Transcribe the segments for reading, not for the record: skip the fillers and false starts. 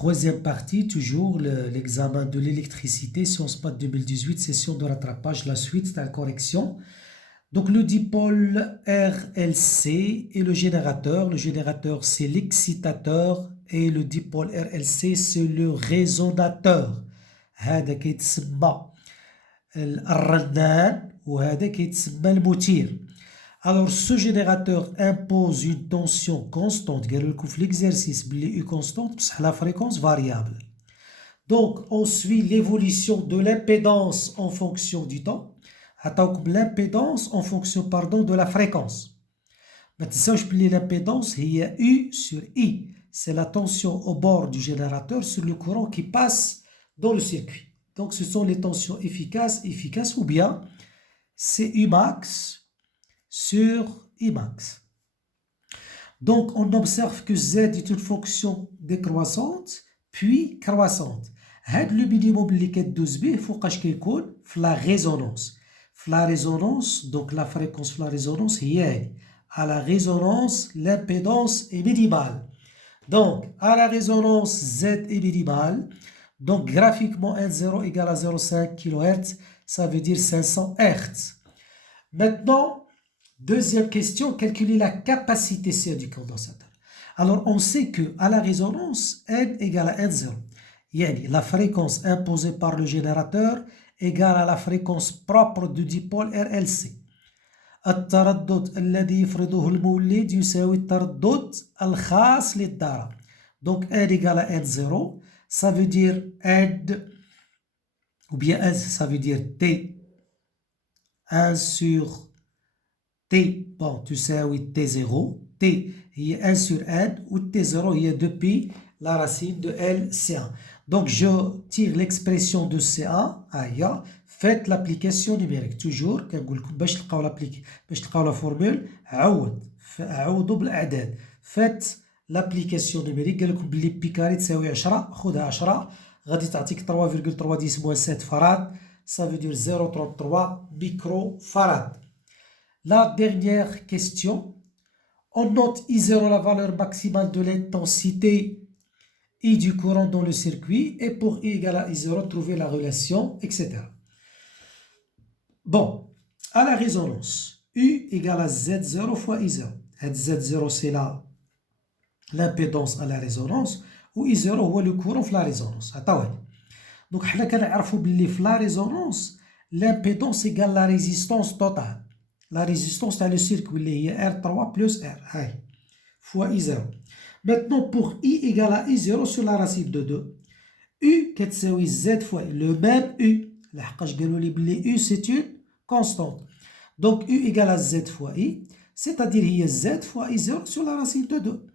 Troisième partie, toujours l'examen de l'électricité, Sciences Maths 2018, session de rattrapage, la suite, c'est la correction. Donc le dipôle RLC et le générateur. Le générateur, c'est l'excitateur et le dipôle RLC, c'est le résonateur. هذا كيتسمى الرنان وهذا كيتسمى المثير. Alors, ce générateur impose une tension constante. قالوا لكم في l'exercice بلي U constante بصح la fréquence variable. Donc, on suit l'évolution de l'impédance en fonction du temps. عطاوكم l'impédance en fonction, de la fréquence. ما تنساوش بلي l'impédance هي U sur I. C'est la tension au bord du générateur sur le courant qui passe dans le circuit. Donc, ce sont les tensions efficaces ou bien c'est U max sur Imax. Donc, on observe que Z est une fonction décroissante, puis croissante. هاد le minimum اللي كدوز به فوقاش كيكون في la résonance. في la résonance, donc la fréquence في la résonance هي هادي. À la résonance, l'impédance est minimale. Donc, à la résonance, Z est minimale. Donc, graphiquement, N0 égale à 0,5 kHz, ça veut dire 500 Hz. Maintenant, deuxième question, calculer la capacité C du condensateur. Alors, on sait que à la résonance, N égale à N0. Yani, la fréquence imposée par le générateur égale à la fréquence propre du dipôle RLC. التردد الذي يفرضه المولد يساوي التردد الخاص للدارة. Donc, N égale à N0, ça veut dire N, ou bien S, ça veut dire T, 1 sur T, bon, تساوي T0, T هي 1 sur N, ou T0 هي 2pi, la racine de LC1. Donc, je tire l'expression de C1, aïe, faites l'application numérique. Toujours, كنقول لكم باش تلقاو la formule, عوضوا بالأعداد. Faites l'application numérique. قال لكم بلي بي كاري تساوي 10، خذها 10 غادي تعطيك 3,3 فراد. Ça veut dire 0,33 microfarad. La dernière question. On note I0 la valeur maximale de l'intensité I du courant dans le circuit. Et pour I égale à I0, trouver la relation, etc. Bon, à la résonance, U égale à Z0 fois I0. Z0, c'est l'impédance à la résonance. Ou I0 هو le courant في la résonance. Donc, حنا كنعرفوا باللي في la résonance, l'impédance égale la résistance totale. La résistance dans le circuit اللي هي R3 plus R. Fois I0. Maintenant, pour I égale à I0 sur la racine de 2, U كتساوي Z fois le même U. لحقاش قالوا لي بلي U c'est une constante. Donc, U égale à Z fois I, c'est-à-dire هي Z fois I0 sur la racine de 2.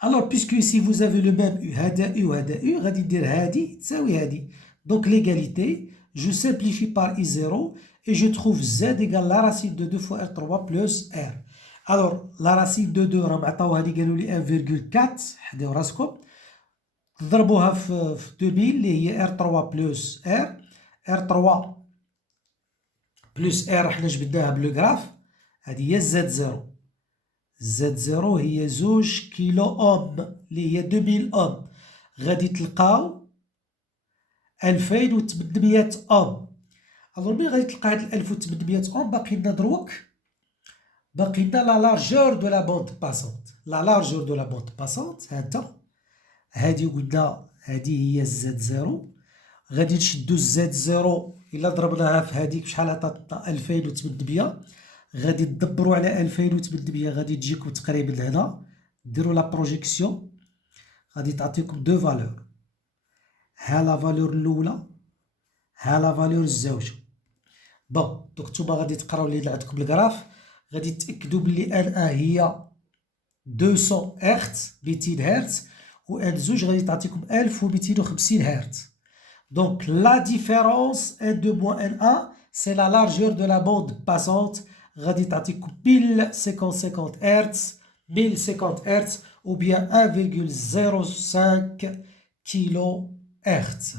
Alors, puisque ici vous avez le même U, هذا U وهذا U, غادي ندير هذه تساوي هذه. Donc, l'égalité, je simplifie par I0 et je trouve Z égale la racine de 2 fois R3 plus R. Alors, la racine de 2 راهم عطاوها لي قالوا لي 1,4 حداو راسكم. تضربوها في 2000 اللي هي R3 plus R. R3 plus R حنا جبدناها بالجراف. هذه هي Z0. Z0 هي 2 كيلو اوم اللي هي 2000 اوم. غادي تلقاو 2800 اوم. الوغ ملي غادي تلقى هاد 1800 اوم باقي لنا دروك باقي لنا لا لارجور دو لا بوند باسونت. لا لارجور دو لا بوند باسونت ها انت هادي قلنا هادي هي Z0. غادي نشدو Z0 الا ضربناها في هاديك شحال عطاتنا 2800. غادي تدبروا على 2800 غادي تجيكم تقريبا لهنا. ديروا لا بروجيكسيون غادي تعطيكم دو فالور. ها لا فالور الاولى ها لا فالور الزوجه. بون دوك نتوما غادي تقراو اللي عندكم الكراف. غادي تاكدوا بلي ان هي 200 هرتز 200 هرتز و ان زوج غادي تعطيكم 1250 هرتز. Donc la différence N2 moins N1 c'est la largeur de la bande passante. غادي تعطيكم 1050 Hz 1050 Hz ou bien 1,05 kHz.